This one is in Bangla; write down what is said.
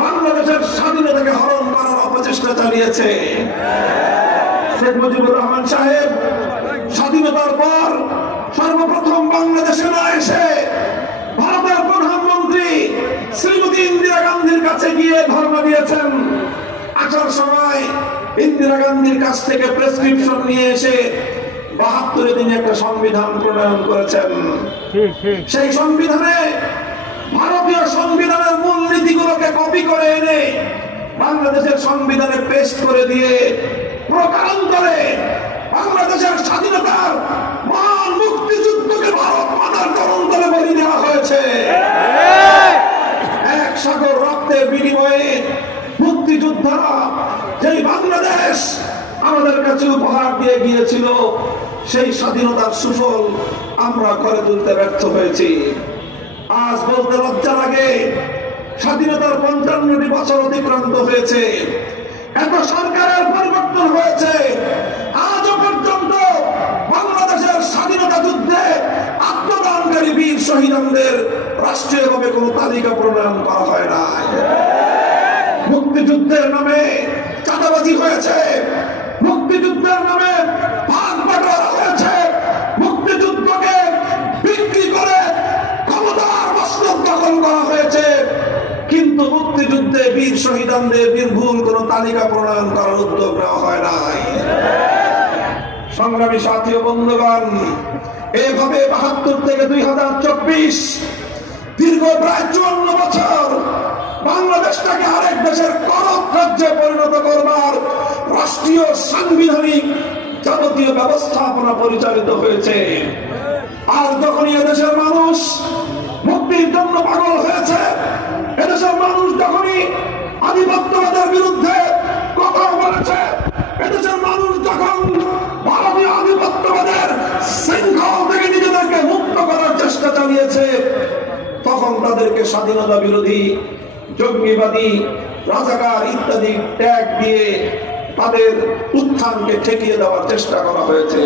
বাংলাদেশের স্বাধীনতাকে হরণ করার অপচেষ্টা চালিয়েছে। শেখ মুজিবুর রহমান সাহেব স্বাধীনতার পর সর্বপ্রথম বাংলাদেশে না এসে ভারতের প্রধানমন্ত্রী শ্রীমতী ইন্দিরা গান্ধীর কাছে গিয়ে ধর্ণা দিয়েছেন। আসার সময় ইন্দিরা গান্ধীর কাছ থেকে প্রেসক্রিপশন নিয়ে এসে ৭২ দিনে একটা সংবিধান প্রণয়ন করেছেন। সেই সংবিধানে ভারতীয় সংবিধানের মূলনীতিগুলোকে কপি করে এনে বাংলাদেশের সংবিধানে পেস্ট করে দিয়ে প্রকারান্তরে বাংলাদেশের স্বাধীনতার মহান মুক্তিযুদ্ধকে ভারত মাতার করন্তলে বলি দেওয়া হয়েছে। এক সাগর রক্তের বিনিময়ে মুক্তিযোদ্ধারা যেই বাংলাদেশ আমাদের কাছে উপহার দিয়ে গিয়েছিল, সেই স্বাধীনতার সুফল আমরা করে তুলতে ব্যর্থ হয়েছি। আজ বলতে লজ্জা লাগে, স্বাধীনতার ৫৫টি বছর অতিক্রান্ত হয়েছে, এত সরকারের পরিবর্তন হয়েছে, আজও পর্যন্ত বাংলাদেশের স্বাধীনতা যুদ্ধে আত্মদানকারী বীর শহীদদের রাষ্ট্রীয়ভাবে কোনো তালিকা প্রণয়ন করা হয় না। মুক্তিযুদ্ধের নামে চাঁদাবাজি হয়েছে, মুক্তিযুদ্ধের নামে ভাগ বাটোয়ারা হয়েছে, মুক্তিযুদ্ধকে বিক্রি করে ক্ষমতার মসনদ দখল করা হয়েছে, কিন্তু মুক্তিযুদ্ধে বীর শহীদদের নির্ভুল কোন তালিকা প্রণয়ন করার উদ্যোগ নেওয়া হয় নাই। সংগ্রামী সাথী ও বন্ধুগণ, এভাবে ৭২ থেকে ২০২৪ দীর্ঘ প্রায় ৫৪ বছর বাংলাদেশটাকে আরেক দেশের করদ রাজ্যে পরিণত করবার রাষ্ট্রীয় সাংবিধানিক যাবতীয় ব্যবস্থাপনা পরিচালিত হয়েছে। আর যখনই এদেশের মানুষ মুক্তির জন্য পাগল হয়েছে, এদেশের মানুষ যখনই আধিপত্যবাদের বিরুদ্ধে কথা বলেছে, এদেশের মানুষ যখন ভারতীয় আধিপত্যবাদের শৃঙ্খল থেকে নিজেদেরকে মুক্ত করার চেষ্টা চালিয়েছে, তখন তাদেরকে স্বাধীনতা বিরোধী, জঙ্গিবাদী, রাজাকার ইত্যাদি ট্যাগ দিয়ে তাদের উত্থানকে ঠেকিয়ে দেওয়ার চেষ্টা করা হয়েছে।